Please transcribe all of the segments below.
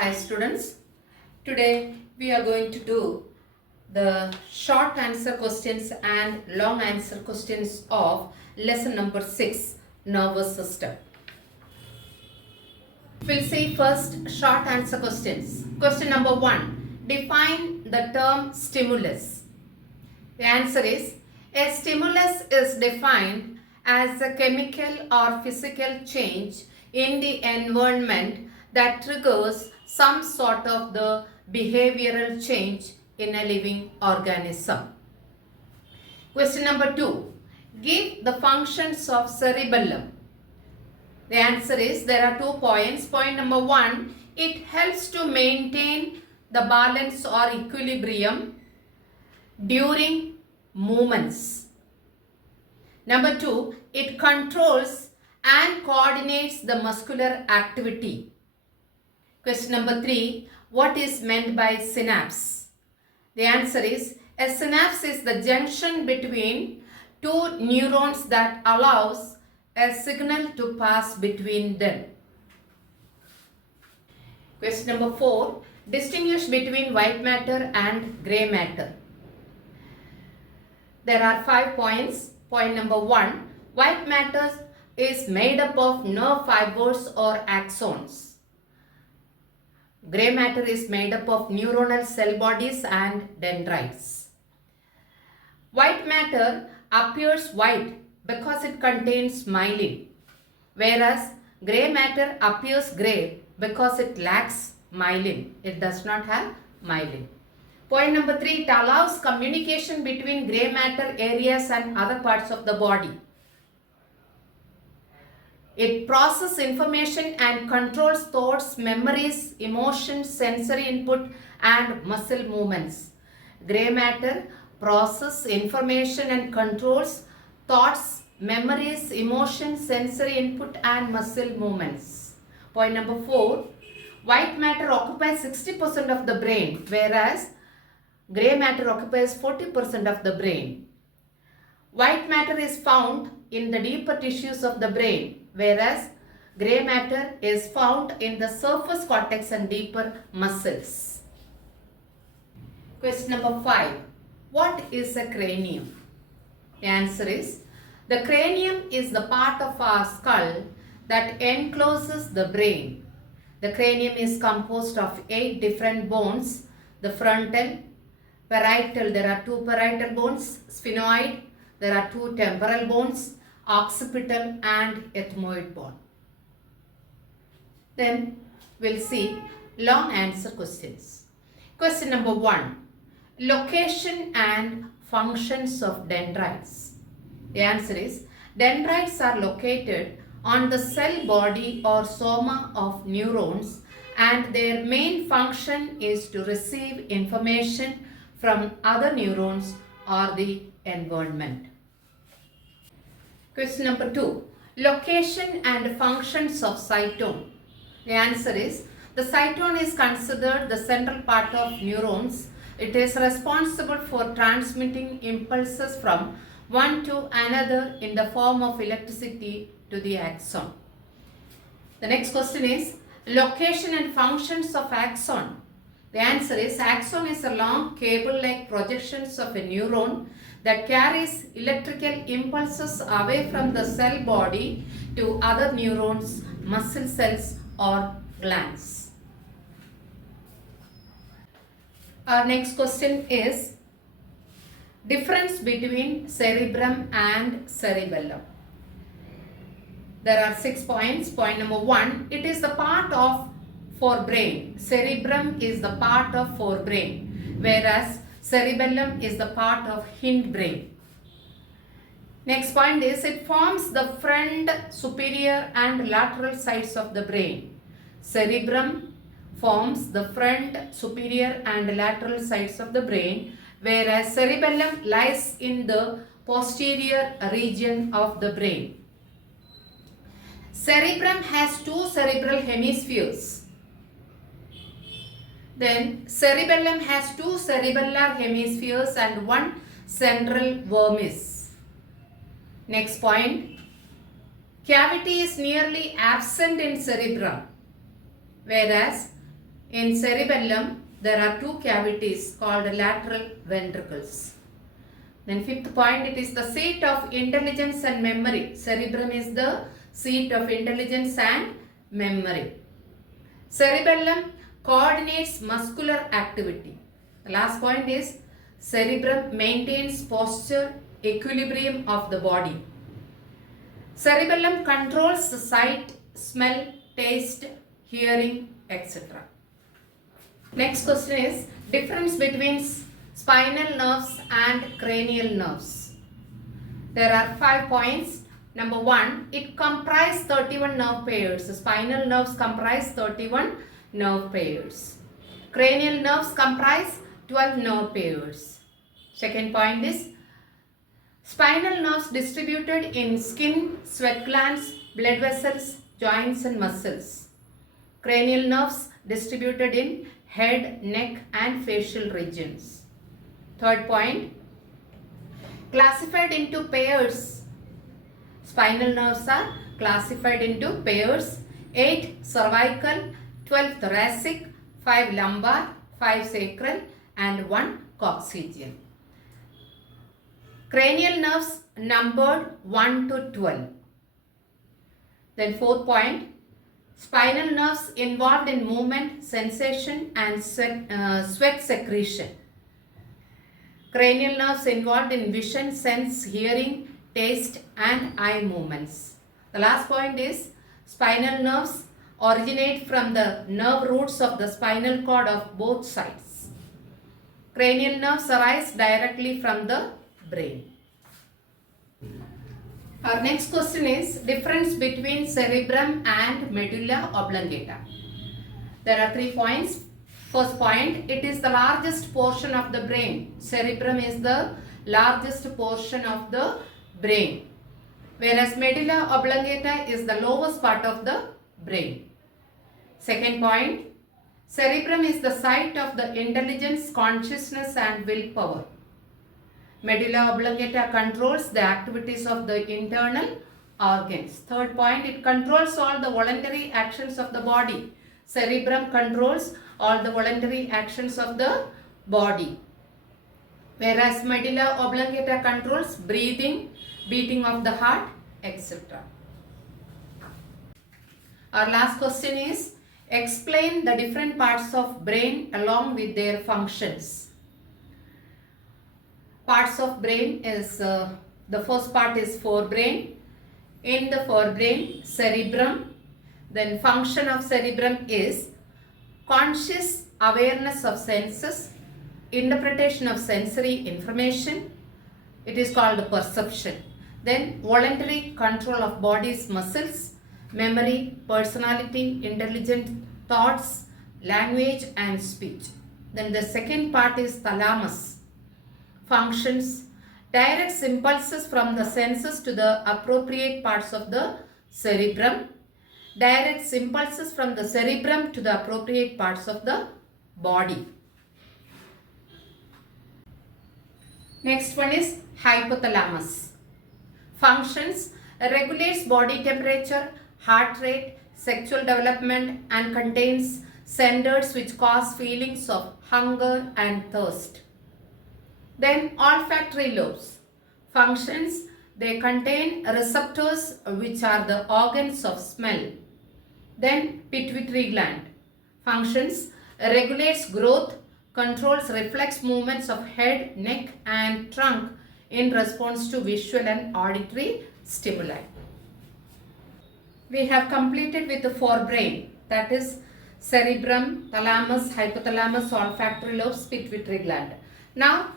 Hi students, today we are going to do the short answer questions and long answer questions of lesson number 6, nervous system. We'll see first short answer questions. Question number 1, define the term stimulus. The answer is, a stimulus is defined as a chemical or physical change in the environment that triggers some sort of the behavioral change in a living organism. Question number 2. Give the functions of cerebellum. The answer is, there are 2 points. Point number 1, it helps to maintain the balance or equilibrium during movements. Number 2, it controls and coordinates the muscular activity. Question number 3, what is meant by synapse? The answer is, a synapse is the junction between two neurons that allows a signal to pass between them. Question number 4, distinguish between white matter and grey matter. There are 5 points. Point number 1, white matter is made up of nerve fibers or axons. Grey matter is made up of neuronal cell bodies and dendrites. White matter appears white because it contains myelin, whereas grey matter appears grey because it lacks myelin. It does not have myelin. Point number 3, it allows communication between grey matter areas and other parts of the body. It processes information and controls thoughts, memories, emotions, sensory input and muscle movements. Grey matter processes information and controls thoughts, memories, emotions, sensory input and muscle movements. Point number 4, white matter occupies 60% of the brain, whereas grey matter occupies 40% of the brain. White matter is found in the deeper tissues of the brain, whereas grey matter is found in the surface cortex and deeper muscles. Question number 5. What is a cranium? The answer is, the cranium is the part of our skull that encloses the brain. The cranium is composed of 8 different bones. The frontal, parietal, there are 2 parietal bones, sphenoid, there are 2 temporal bones, occipital and ethmoid bone. Then we'll see long answer questions. Question number 1, location and functions of dendrites. The answer is, dendrites are located on the cell body or soma of neurons, and their main function is to receive information from other neurons or the environment. Question number 2, location and functions of cytone. The answer is, the cytone is considered the central part of neurons. It is responsible for transmitting impulses from one to another in the form of electricity to the axon. The next question is, location and functions of axon. The answer is, axon is a long cable-like projections of a neuron that carries electrical impulses away from the cell body to other neurons, muscle cells or glands. Our next question is, difference between cerebrum and cerebellum. There are 6 points. Point number 1, it is the part of forebrain. Cerebrum is the part of forebrain, whereas cerebellum is the part of hindbrain. Next point is, it forms the front, superior and lateral sides of the brain. Cerebrum forms the front, superior and lateral sides of the brain, whereas cerebellum lies in the posterior region of the brain. Cerebrum has 2 cerebral hemispheres. Then cerebellum has 2 cerebellar hemispheres and 1 central vermis. Next point, cavity is nearly absent in cerebrum, whereas In cerebellum, there are two cavities called lateral ventricles. Then fifth point, it is the seat of intelligence and memory. Cerebrum is the seat of intelligence and memory. Cerebellum coordinates muscular activity. The last point is cerebrum maintains posture, equilibrium of the body. Cerebellum controls the sight, smell, taste, hearing, etc. Next question is difference between spinal nerves and cranial nerves. There are 5 points. Number 1, it comprises 31 nerve pairs. Spinal nerves comprise 31 nerve pairs. Cranial nerves comprise 12 nerve pairs. Second point is spinal nerves distributed in skin, sweat glands, blood vessels, joints and muscles. Cranial nerves distributed in head, neck and facial regions. Third point, classified into pairs. Spinal nerves are classified into pairs: 8 cervical, 12 thoracic, 5 lumbar, 5 sacral and 1 coccygeal. Cranial nerves numbered 1 to 12. Then fourth point, spinal nerves involved in movement, sensation and sweat secretion. Cranial nerves involved in vision, sense, hearing, taste and eye movements. The last point is spinal nerves originate from the nerve roots of the spinal cord of both sides. Cranial nerves arise directly from the brain. Our next question is difference between cerebrum and medulla oblongata. There are 3 points. First point, it is the largest portion of the brain. Cerebrum is the largest portion of the brain, whereas medulla oblongata is the lowest part of the brain. Second point, cerebrum is the site of the intelligence, consciousness and willpower. Medulla oblongata controls the activities of the internal organs. Third point, it controls all the voluntary actions of the body. Cerebrum controls all the voluntary actions of the body, whereas medulla oblongata controls breathing, beating of the heart, etc. Our last question is explain the different parts of brain along with their functions. Parts of brain is the first part is forebrain. In the forebrain, cerebrum. Then function of cerebrum is conscious awareness of senses, interpretation of sensory information. It is called perception. Then voluntary control of body's muscles, memory, personality, intelligent thoughts, language and speech. Then the second part is thalamus. Functions, directs impulses from the senses to the appropriate parts of the cerebrum. Directs impulses from the cerebrum to the appropriate parts of the body. Next one is hypothalamus. Functions, regulates body temperature, heart rate, sexual development and contains centers which cause feelings of hunger and thirst. Then olfactory lobes. Functions, they contain receptors which are the organs of smell. Then pituitary gland. Functions, regulates growth, controls reflex movements of head, neck and trunk in response to visual and auditory stimuli. We have completed with the forebrain, that is cerebrum, thalamus, hypothalamus, olfactory lobes, pituitary gland. Now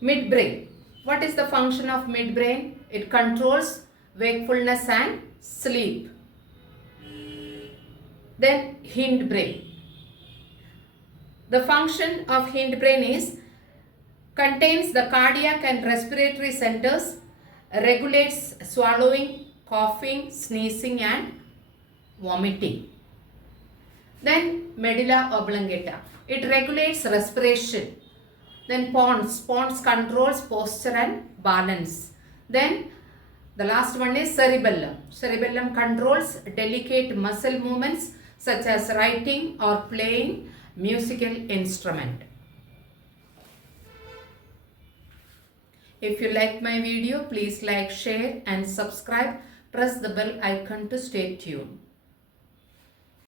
midbrain. What is the function of midbrain? It controls wakefulness and sleep. Then hindbrain. The function of hindbrain is contains the cardiac and respiratory centers, regulates swallowing, coughing, sneezing and vomiting. Then medulla oblongata. It regulates respiration. Then pons. Pons controls posture and balance. Then the last one is cerebellum. Cerebellum controls delicate muscle movements such as writing or playing, musical instrument. If you like my video, please like, share and subscribe. Press the bell icon to stay tuned.